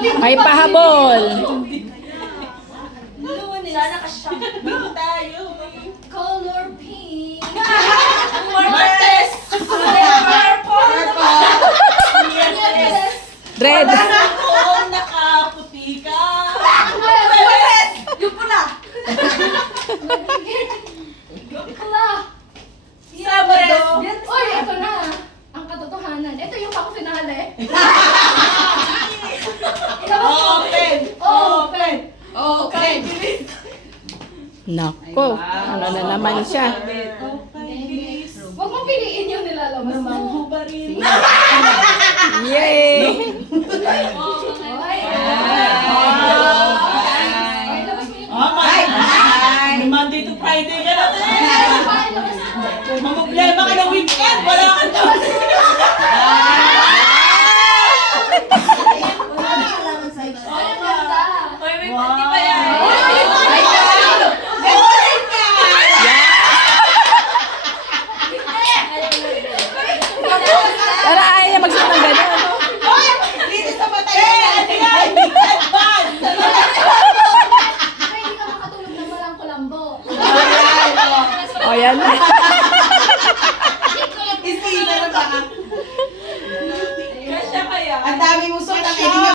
May pahabol. Sana ka-shopping tayo. Color pink. Martes! Purple! Red. Ako nakaputi ka. Yung pula. Kala. Sabado. Uy, ito na. Ang katotohanan. Ito yung pang-finale. Ilabas Nako, ano na naman siya. Huwag mo piliin yung nilalabas mo. Yay! Ay, Ay. Oh! Monday to Friday ka na. Mamblema ka ng weekend! Wala ka doon! Ay, ang ganda. Hoy, may pati pa yan! Ay, Para ayaw niya magsuot ng ganun. Dito sa mata yan! Yan! Advance! Ay, hindi ka makatulog ng walang kulambo. O, yan na. Kasya kaya? Ang dami mo suot, ang hindi